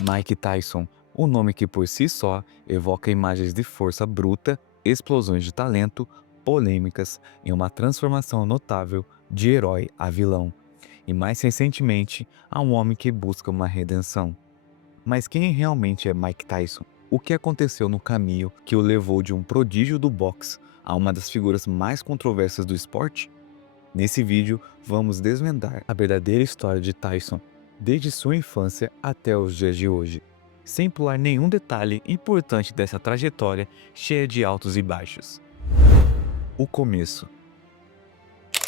Mike Tyson, um nome que por si só evoca imagens de força bruta, explosões de talento, polêmicas e uma transformação notável de herói a vilão. E mais recentemente, a um homem que busca uma redenção. Mas quem realmente é Mike Tyson? O que aconteceu no caminho que o levou de um prodígio do boxe a uma das figuras mais controversas do esporte? Nesse vídeo, vamos desvendar a verdadeira história de Tyson, desde sua infância até os dias de hoje, sem pular nenhum detalhe importante dessa trajetória cheia de altos e baixos. O começo.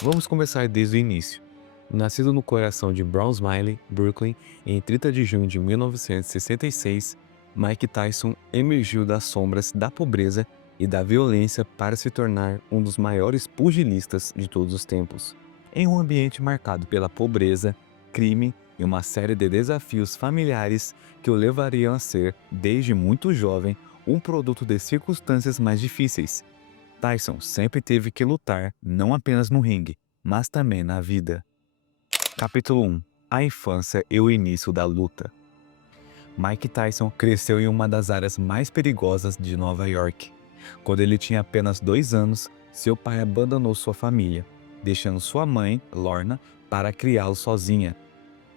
Vamos começar desde o início. Nascido no coração de Brownsville, Brooklyn, em 30 de junho de 1966, Mike Tyson emergiu das sombras da pobreza e da violência para se tornar um dos maiores pugilistas de todos os tempos. Em um ambiente marcado pela pobreza, crime e uma série de desafios familiares que o levariam a ser, desde muito jovem, um produto de circunstâncias mais difíceis. Tyson sempre teve que lutar não apenas no ringue, mas também na vida. Capítulo 1. A infância e o início da luta. Mike Tyson cresceu em uma das áreas mais perigosas de Nova York. Quando ele tinha apenas 2 anos, seu pai abandonou sua família, deixando sua mãe, Lorna, para criá-lo sozinha.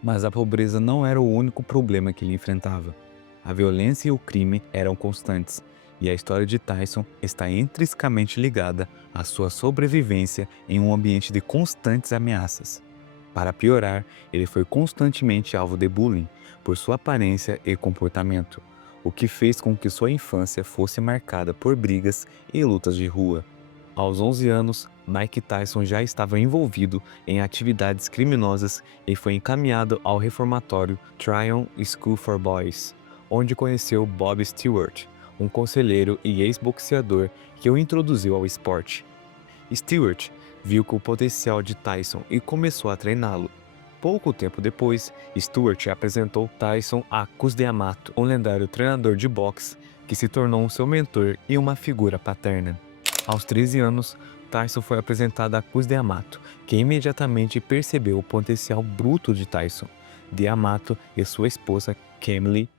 Mas a pobreza não era o único problema que ele enfrentava. A violência e o crime eram constantes, e a história de Tyson está intrinsecamente ligada à sua sobrevivência em um ambiente de constantes ameaças. Para piorar, ele foi constantemente alvo de bullying por sua aparência e comportamento, o que fez com que sua infância fosse marcada por brigas e lutas de rua. Aos 11 anos, Mike Tyson já estava envolvido em atividades criminosas e foi encaminhado ao reformatório Tryon School for Boys, onde conheceu Bob Stewart, um conselheiro e ex-boxeador que o introduziu ao esporte. Stewart viu o potencial de Tyson e começou a treiná-lo. Pouco tempo depois, Stewart apresentou Tyson a Cus D'Amato, um lendário treinador de boxe que se tornou seu mentor e uma figura paterna. Aos 13 anos, Tyson foi apresentado a Cus D'Amato, que imediatamente percebeu o potencial bruto de Tyson. D'Amato e sua esposa, Camille,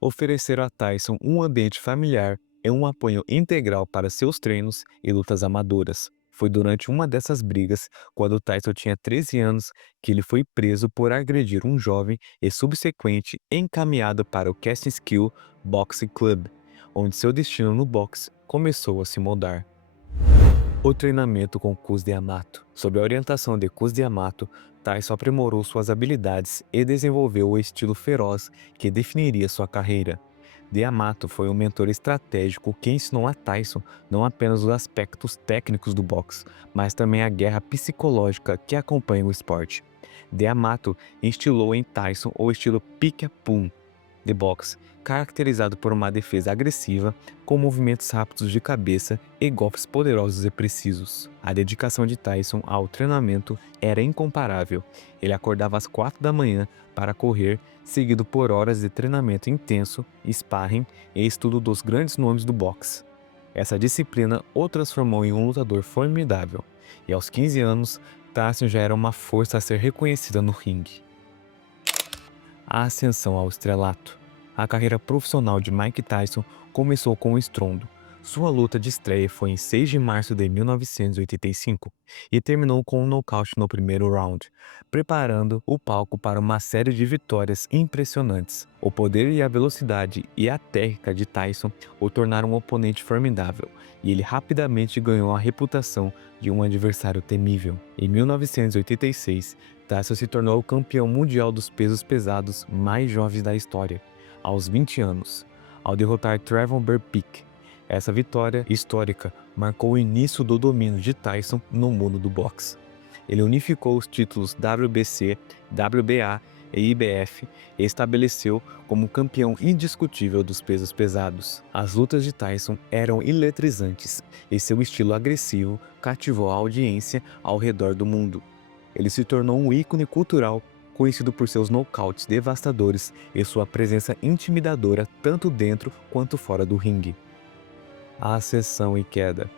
ofereceram a Tyson um ambiente familiar e um apoio integral para seus treinos e lutas amadoras. Foi durante uma dessas brigas, quando Tyson tinha 13 anos, que ele foi preso por agredir um jovem e subsequente encaminhado para o Catskill Boxing Club, onde seu destino no boxe começou a se moldar. O treinamento com Cus D'Amato. Sob a orientação de Cus D'Amato, Tyson aprimorou suas habilidades e desenvolveu o estilo feroz que definiria sua carreira. D'Amato foi um mentor estratégico que ensinou a Tyson não apenas os aspectos técnicos do boxe, mas também a guerra psicológica que acompanha o esporte. D'Amato instilou em Tyson o estilo pick-a-pum de boxe, caracterizado por uma defesa agressiva, com movimentos rápidos de cabeça e golpes poderosos e precisos. A dedicação de Tyson ao treinamento era incomparável. Ele acordava às 4 da manhã para correr, seguido por horas de treinamento intenso, sparring e estudo dos grandes nomes do boxe. Essa disciplina o transformou em um lutador formidável, e aos 15 anos, Tyson já era uma força a ser reconhecida no ringue. A ascensão ao estrelato. A carreira profissional de Mike Tyson começou com um estrondo. Sua luta de estreia foi em 6 de março de 1985 e terminou com um nocaute no primeiro round, preparando o palco para uma série de vitórias impressionantes. O poder e a velocidade e a técnica de Tyson o tornaram um oponente formidável, e ele rapidamente ganhou a reputação de um adversário temível. Em 1986, Tyson se tornou o campeão mundial dos pesos pesados mais jovens da história, aos 20 anos, ao derrotar Trevon Berbick. Essa vitória histórica marcou o início do domínio de Tyson no mundo do boxe. Ele unificou os títulos WBC, WBA e IBF e estabeleceu como campeão indiscutível dos pesos pesados. As lutas de Tyson eram eletrizantes e seu estilo agressivo cativou a audiência ao redor do mundo. Ele se tornou um ícone cultural, conhecido por seus nocautes devastadores e sua presença intimidadora tanto dentro quanto fora do ringue. A ascensão e queda.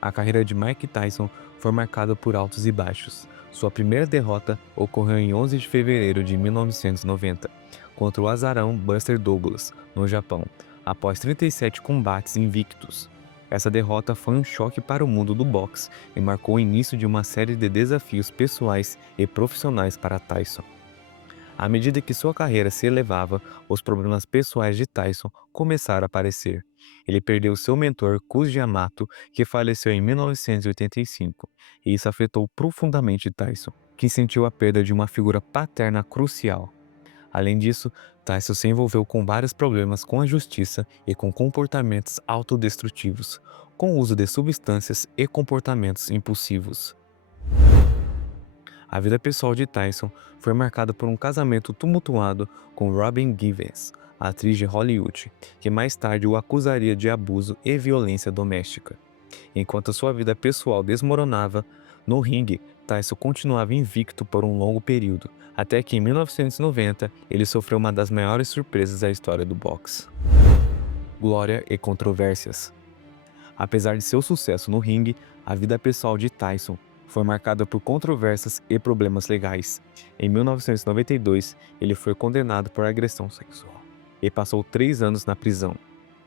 A carreira de Mike Tyson foi marcada por altos e baixos. Sua primeira derrota ocorreu em 11 de fevereiro de 1990, contra o azarão Buster Douglas, no Japão, após 37 combates invictos. Essa derrota foi um choque para o mundo do boxe e marcou o início de uma série de desafios pessoais e profissionais para Tyson. À medida que sua carreira se elevava, os problemas pessoais de Tyson começaram a aparecer. Ele perdeu seu mentor, Cus Yamato, que faleceu em 1985, e isso afetou profundamente Tyson, que sentiu a perda de uma figura paterna crucial. Além disso, Tyson se envolveu com vários problemas com a justiça e com comportamentos autodestrutivos, com o uso de substâncias e comportamentos impulsivos. A vida pessoal de Tyson foi marcada por um casamento tumultuado com Robin Givens, a atriz de Hollywood, que mais tarde o acusaria de abuso e violência doméstica. Enquanto sua vida pessoal desmoronava, no ringue, Tyson continuava invicto por um longo período, até que em 1990 ele sofreu uma das maiores surpresas da história do boxe. Glória e controvérsias. Apesar de seu sucesso no ringue, a vida pessoal de Tyson foi marcada por controvérsias e problemas legais. Em 1992, ele foi condenado por agressão sexual e passou 3 anos na prisão.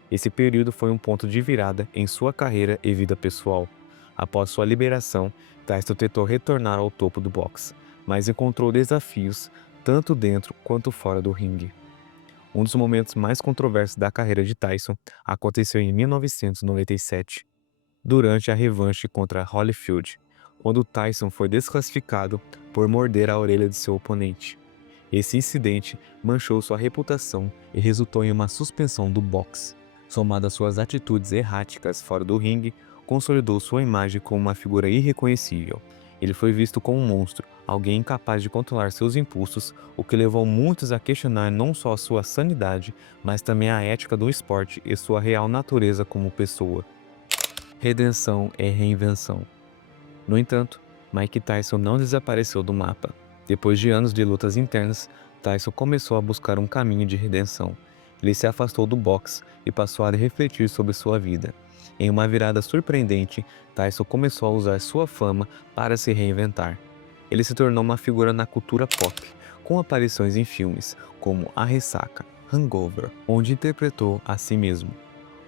Esse período foi um ponto de virada em sua carreira e vida pessoal. Após sua liberação, Tyson tentou retornar ao topo do boxe, mas encontrou desafios tanto dentro quanto fora do ringue. Um dos momentos mais controversos da carreira de Tyson aconteceu em 1997, durante a revanche contra Holyfield, quando Tyson foi desclassificado por morder a orelha de seu oponente. Esse incidente manchou sua reputação e resultou em uma suspensão do boxe. Somado às suas atitudes erráticas fora do ringue, consolidou sua imagem como uma figura irreconhecível. Ele foi visto como um monstro, alguém incapaz de controlar seus impulsos, o que levou muitos a questionar não só a sua sanidade, mas também a ética do esporte e sua real natureza como pessoa. Redenção e reinvenção. No entanto, Mike Tyson não desapareceu do mapa. Depois de anos de lutas internas, Tyson começou a buscar um caminho de redenção. Ele se afastou do boxe e passou a refletir sobre sua vida. Em uma virada surpreendente, Tyson começou a usar sua fama para se reinventar. Ele se tornou uma figura na cultura pop, com aparições em filmes como A Ressaca, Hangover, onde interpretou a si mesmo.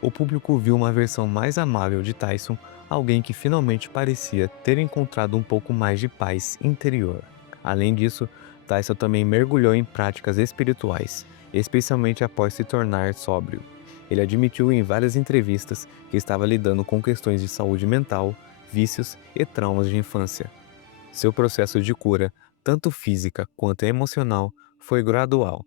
O público viu uma versão mais amável de Tyson, alguém que finalmente parecia ter encontrado um pouco mais de paz interior. Além disso, Tyson também mergulhou em práticas espirituais, especialmente após se tornar sóbrio. Ele admitiu em várias entrevistas que estava lidando com questões de saúde mental, vícios e traumas de infância. Seu processo de cura, tanto física quanto emocional, foi gradual,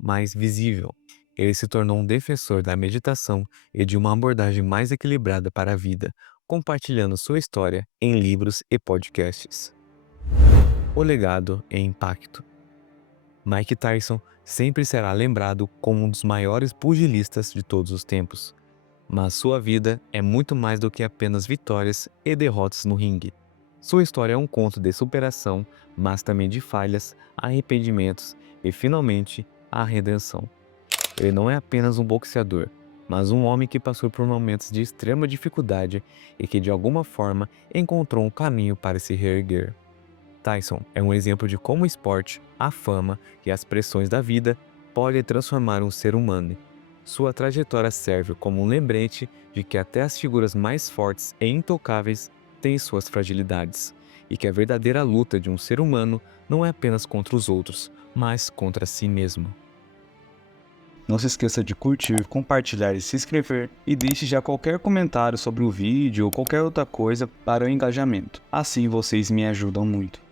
mas visível. Ele se tornou um defensor da meditação e de uma abordagem mais equilibrada para a vida, compartilhando sua história em livros e podcasts. O legado e impacto. Mike Tyson sempre será lembrado como um dos maiores pugilistas de todos os tempos. Mas sua vida é muito mais do que apenas vitórias e derrotas no ringue. Sua história é um conto de superação, mas também de falhas, arrependimentos e, finalmente, a redenção. Ele não é apenas um boxeador, mas um homem que passou por momentos de extrema dificuldade e que, de alguma forma, encontrou um caminho para se reerguer. Tyson é um exemplo de como o esporte, a fama e as pressões da vida podem transformar um ser humano. Sua trajetória serve como um lembrete de que até as figuras mais fortes e intocáveis têm suas fragilidades, e que a verdadeira luta de um ser humano não é apenas contra os outros, mas contra si mesmo. Não se esqueça de curtir, compartilhar e se inscrever, e deixe já qualquer comentário sobre o vídeo ou qualquer outra coisa para o engajamento. Assim vocês me ajudam muito.